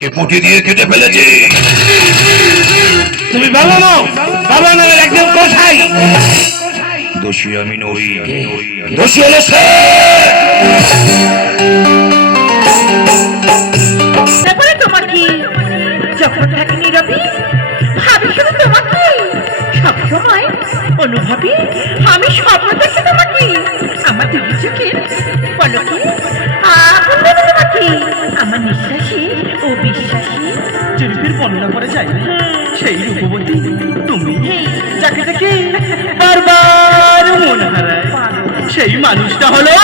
পুঁটি দিয়ে কেটে ফেলেছে। তুমি বাবা নাও, বাবা নামের একজন কসাই। দোষী আমি নই, দোষী হলো সে। তারপরে তোমার কি যখন থাকি নীরবে ভাবি শুধু তোমাকে, সবসময় অনুভবী আমি স্বপ্ন দেখি তোমাকে, আমার দুটি চোখের পলকে আগুন দেবে তোমাকে, আমার নিঃশ্বাসে ও বিশ্বাসে চরিত্রের বর্ণনা করে যায় সেই রূপবতী তুমি, যাকে দেখে বারবার মন হারায় সেই মানুষটা হলো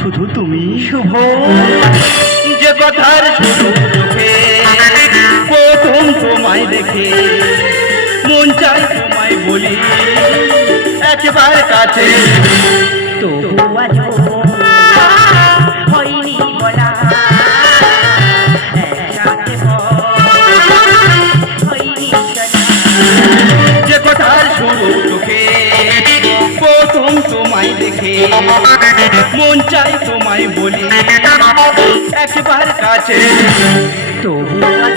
শুধু তুমি। শুভ যে কথার শুধু চোখে প্রথম তোমায় দেখে মন চাই তোমায় বলি একবার কাছে, তবু আজ হয়নি বলা, একসাথে হয়নি চলা। যে কথার শুরু চোখে প্রথম তোমায় দেখে মন চাই তোমায় বলি একবার কাছে, তবু আজ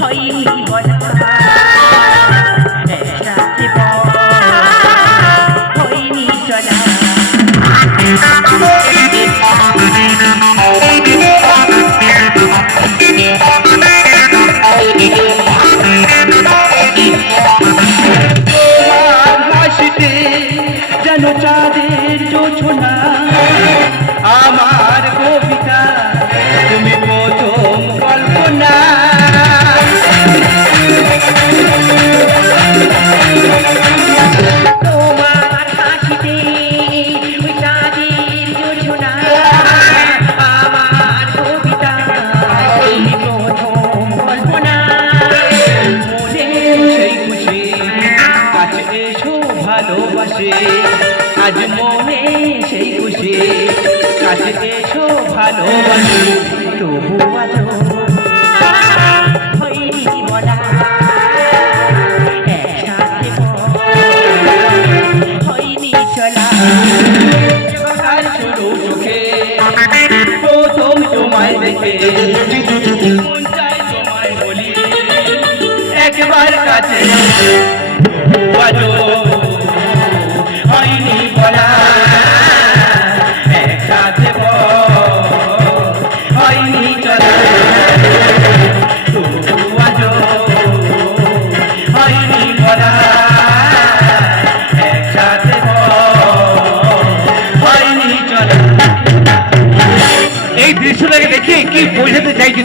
হয়নি বলা, একসাথে হয়নি চলা। তোমার হাসিতে যেন চাঁদের জোছনা, আমার কবিতা তুমি প্রথম কল্পনা। তোমার হাসিতে ওই চাঁদের জোছনা, আমার কবিতা এই প্রথম কল্পনা। মনে সেই খুশি কাছে এসো ভালোবাসে, আজ মনে সেই খুশি কাছে এসো ভালোবাসে, তবু আজ হয়নি বলা, একসাথে হয়নি চলা। কথার শুরু চোখে প্রথম তোমায় দেখে মন চাই তোমায় বলি একবার কাছে, আজও হয়নি বলা একসাথে হয়নি চলা, আজও হয়নি বলা একসাথে হয়নি চলা। এই দৃশ্যটাকে দেখে কি বোঝাতে চাইছি